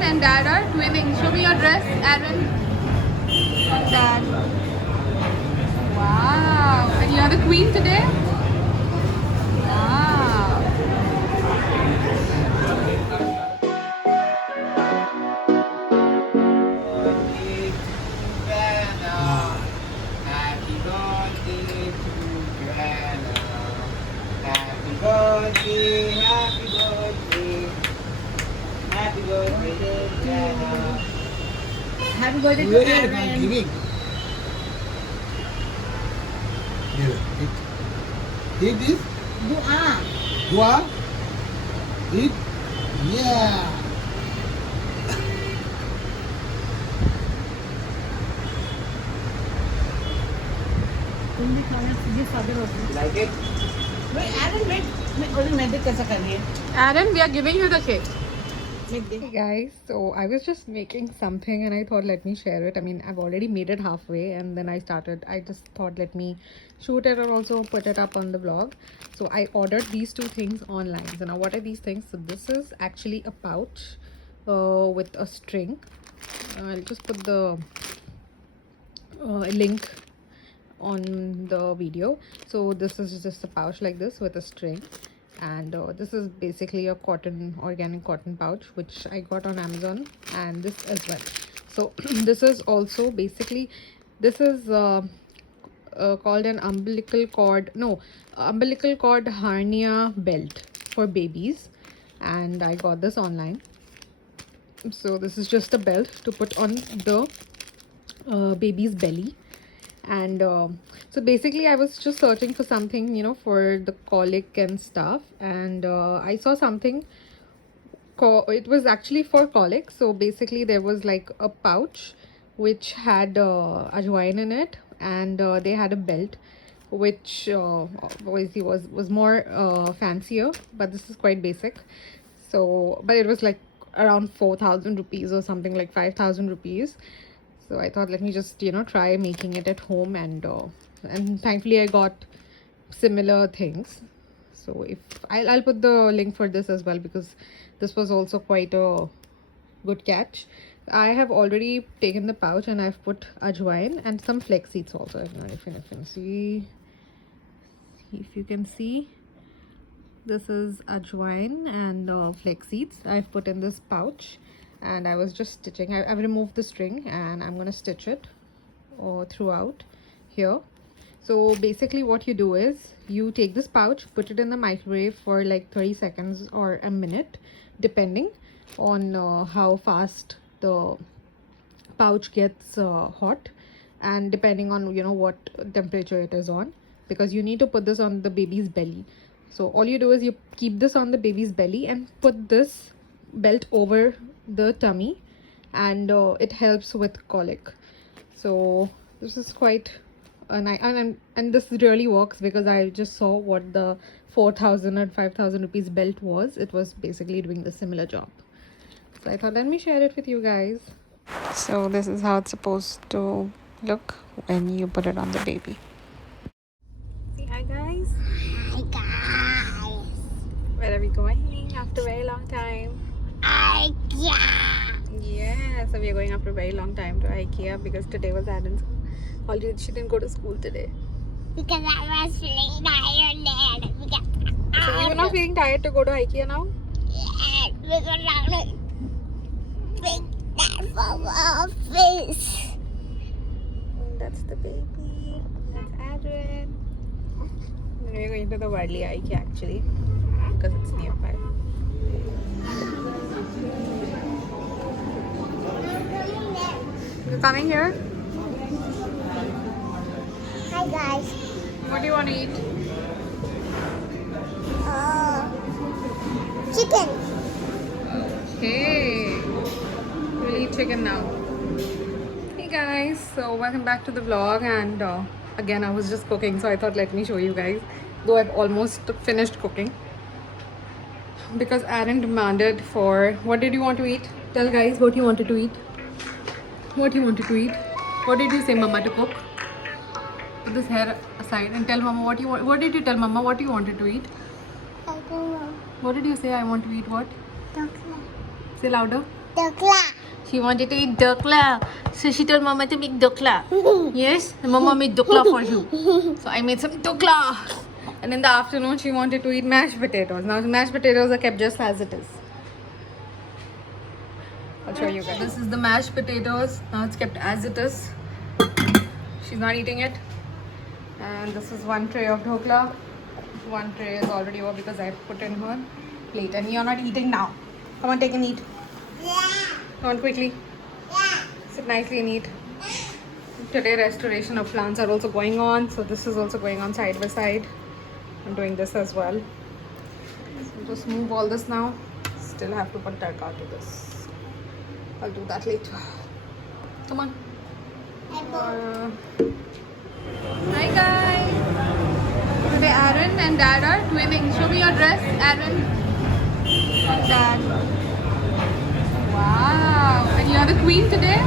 Aaron and Dad are twinning. Show me your dress, Aaron and Dad. Wow. And you're the queen today? Wow. Happy birthday to Grandma. Happy birthday, happy birthday. Happy birthday, Grandma. Happy birthday to Aaron. Giving. Eat this. Dua. Dua. Eat. Yeah. तुम भी खाना सीधे सादर होती Like it? wait Aaron wait मैं देख कैसा कर रही है Aaron, we are giving you the cake. मैं देख Hey guys, so I was just making something and I thought let me share it. I mean, I've already made it halfway and then I just thought let me shoot it and also put it up on the vlog. So I ordered these two things online. So now what are these things? So this is actually a pouch with a string. I'll just put the link on the video. So this is just a pouch like this with a string, and this is basically a organic cotton pouch which I got on Amazon, and this as well. So this is also basically, this is called an umbilical cord hernia belt for babies, and I got this online. So this is just a belt to put on the baby's belly. And so basically I was just searching for something, you know, for the colic and stuff, and I saw something it was actually for colic. So basically there was like a pouch which had ajwain in it, and they had a belt which obviously was more fancier, but this is quite basic. So but it was like around 4,000 rupees or something, like 5,000 rupees. So I thought let me just, you know, try making it at home, and thankfully I got similar things. So if I'll put the link for this as well, because this was also quite a good catch. I have already taken the pouch and I've put ajwain and some flex seeds also. I don't know if you can see, if you can see, this is ajwain and flex seeds I've put in this pouch. And I was just stitching. I've removed the string and I'm gonna stitch it throughout here. So basically what you do is you take this pouch, put it in the microwave for like 30 seconds or a minute, depending on how fast the pouch gets hot, and depending on, you know, what temperature it is on, because you need to put this on the baby's belly. So all you do is you keep this on the baby's belly and put this belt over the tummy, and it helps with colic. So this is quite nice, and this really works, because I just saw what the 4,000 and 5,000 rupees belt was. It was basically doing the similar job. So I thought let me share it with you guys. So this is how it's supposed to look when you put it on the baby. Say hi guys. Hi guys. Where are we going after a very long time? Ikea. Yeah, so we are going after a very long time to Ikea, because today was Adam's holiday. She didn't go to school today. Because I was feeling tired there. Because So you're not feeling tired to go to Ikea now? yeah, because I was big that from office. That's the baby. That's Adrian. And we're going to the Wadley Ikea actually, because it's nearby. You coming here? Hi guys. What do you want to eat? Chicken. Okay, we'll eat chicken now. Hey guys, so welcome back to the vlog, and again I was just cooking, so I thought let me show you guys, though I've almost finished cooking, because Aaron demanded for, what did you want to eat? Tell guys what you wanted to eat. What you wanted to eat? What did you say mama to cook? Put this hair aside and tell mama what you want. What did you tell mama what you wanted to eat? I don't know. What did you say? I want to eat what? Chocolate. Say louder. Dokla. She wanted to eat dokla. So she told Mama to make dokla. Yes? The Mama made dokla for you. So I made some dokla. And in the afternoon, she wanted to eat mashed potatoes. Now, the mashed potatoes are kept just as it is. I'll show you guys. This is the mashed potatoes. Now it's kept as it is. She's not eating it. And this is one tray of dhokla. One tray is already over because I put in her plate. And you're not eating now. Come on, take and eat. Yeah. Come on, quickly. Yeah. Sit nicely and eat. Today, restoration of plants are also going on. So this is also going on side by side. I'm doing this as well. So just move all this now. Still have to put tadka to this. I'll do that later. Come on. Hi guys. Today Aaron and Dad are twinning. Show me your dress, Aaron and Dad. Wow. And you're the queen today?